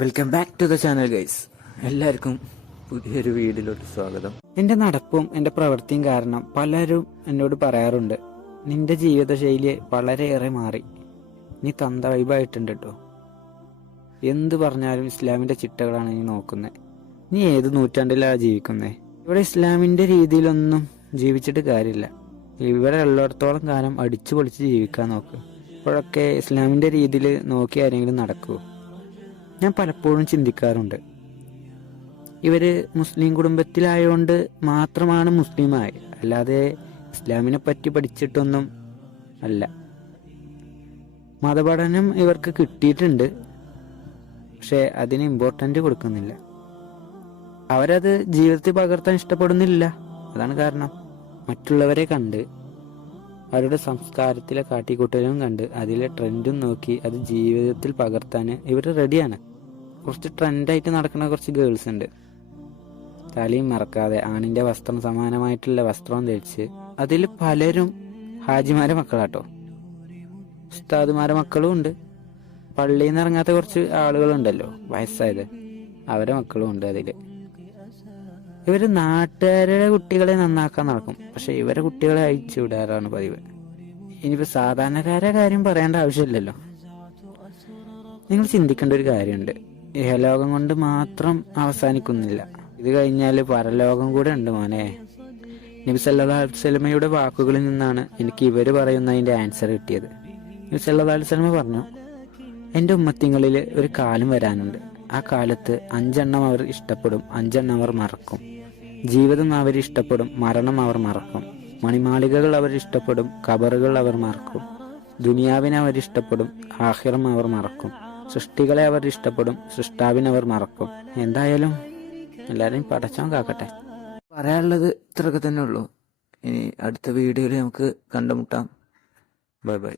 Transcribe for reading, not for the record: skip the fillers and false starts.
Welcome back to the channel guys. എല്ലാവർക്കും പുതിയൊരു വീഡിയോയിലോട്ട് സ്വാഗതം. എൻ്റെ നടപ്പും എൻ്റെ പ്രവൃത്തിയും കാരണം പലരും എന്നോട് പറയാറുണ്ട്, നിന്റെ ജീവിതശൈലി വളരെയേറെ മാറി, നീ തന്ത വൈബായിട്ടുണ്ട് കേട്ടോ. എന്ത് പറഞ്ഞാലും ഇസ്ലാമിൻ്റെ ചിട്ടകളാണ് നീ നോക്കുന്നത്. നീ ഏത് നൂറ്റാണ്ടിലാണ് ജീവിക്കുന്നത്? ഇവിടെ ഇസ്ലാമിൻ്റെ രീതിയിലൊന്നും ജീവിച്ചിട്ട് കാര്യമില്ല. ഇവിടെ ഉള്ളിടത്തോളം കാലം അടിച്ചു പൊളിച്ച് ജീവിക്കാൻ നോക്ക്. ഇപ്പോഴൊക്കെ ഇസ്ലാമിൻ്റെ രീതിയിൽ നോക്കി ആരെങ്കിലും നടക്കുമോ? ഞാൻ പലപ്പോഴും ചിന്തിക്കാറുണ്ട്, ഇവര് മുസ്ലിം കുടുംബത്തിലായതുകൊണ്ട് മാത്രമാണ് മുസ്ലിമായി, അല്ലാതെ ഇസ്ലാമിനെ പറ്റി പഠിച്ചിട്ടൊന്നും അല്ല. മതപഠനം ഇവർക്ക് കിട്ടിയിട്ടുണ്ട്, പക്ഷെ അതിന് ഇമ്പോർട്ടൻ്റ് കൊടുക്കുന്നില്ല. അവരത് ജീവിതത്തിൽ പകർത്താൻ ഇഷ്ടപ്പെടുന്നില്ല. അതാണ് കാരണം. മറ്റുള്ളവരെ കണ്ട്, അവരുടെ സംസ്കാരത്തിലെ കാട്ടിക്കൂട്ടലും കണ്ട്, അതിലെ ട്രെൻഡും നോക്കി അത് ജീവിതത്തിൽ പകർത്താൻ ഇവർ റെഡിയാണ്. കുറച്ച് ട്രെൻഡായിട്ട് നടക്കുന്ന കുറച്ച് ഗേൾസ് ഉണ്ട്, തലയും മറക്കാതെ ആണിൻ്റെ വസ്ത്രം സമാനമായിട്ടുള്ള വസ്ത്രം ധരിച്ച്. അതിൽ പലരും ഹാജിമാരെ മക്കളാട്ടോ, ഉസ്താദുമാരെ മക്കളും ഉണ്ട്. പള്ളിയിൽ നിന്ന് ഇറങ്ങാത്ത കുറച്ച് ആളുകളുണ്ടല്ലോ, വയസ്സായത്, അവരെ മക്കളും ഉണ്ട്. അതിൽ ഇവര് നാട്ടുകാരുടെ കുട്ടികളെ നന്നാക്കാൻ നടക്കും, പക്ഷെ ഇവരെ കുട്ടികളെ അയച്ചു വിടാറാണ് പതിവ്. ഇനിയിപ്പോൾ സാധാരണക്കാരെ കാര്യം പറയേണ്ട ആവശ്യമില്ലല്ലോ. നിങ്ങൾ ചിന്തിക്കേണ്ട ഒരു കാര്യമുണ്ട്, ഇഹലോകം കൊണ്ട് മാത്രം അവസാനിക്കുന്നില്ല, ഇത് കഴിഞ്ഞാൽ പരലോകം കൂടെ ഉണ്ട് മോനെ. നബി സല്ലല്ലാഹു അലൈഹി വസല്ലമയുടെ വാക്കുകളിൽ നിന്നാണ് എനിക്ക് ഇവർ പറയുന്നതിൻ്റെ ആൻസർ കിട്ടിയത്. നബി സല്ലല്ലാഹു അലൈഹി വസല്ലമ പറഞ്ഞു, എൻ്റെ ഉമ്മത്തിങ്ങളിൽ ഒരു കാലം വരാനുണ്ട്, ആ കാലത്ത് 5 എണ്ണം അവർ ഇഷ്ടപ്പെടും, 5 എണ്ണം അവർ മറക്കും. ജീവിതം അവർ ഇഷ്ടപ്പെടും, മരണം അവർ മറക്കും. മണിമാളികകൾ അവർ ഇഷ്ടപ്പെടും, ഖബറുകൾ അവർ മറക്കും. ദുനിയാവിനെ അവർ ഇഷ്ടപ്പെടും, ആഖിറം അവർ മറക്കും. സൃഷ്ടികളെ അവർ ഇഷ്ടപ്പെടും, സൃഷ്ടാവിനെ അവർ മറക്കും. എന്തായാലും എല്ലാവരെയും പടച്ചവൻ കാക്കട്ടെ. പറയാനുള്ളത് ഇത്രയൊക്കെ തന്നെ ഉള്ളൂ. ഇനി അടുത്ത വീഡിയോയിൽ നമുക്ക് കണ്ടുമുട്ടാം. Bye bye.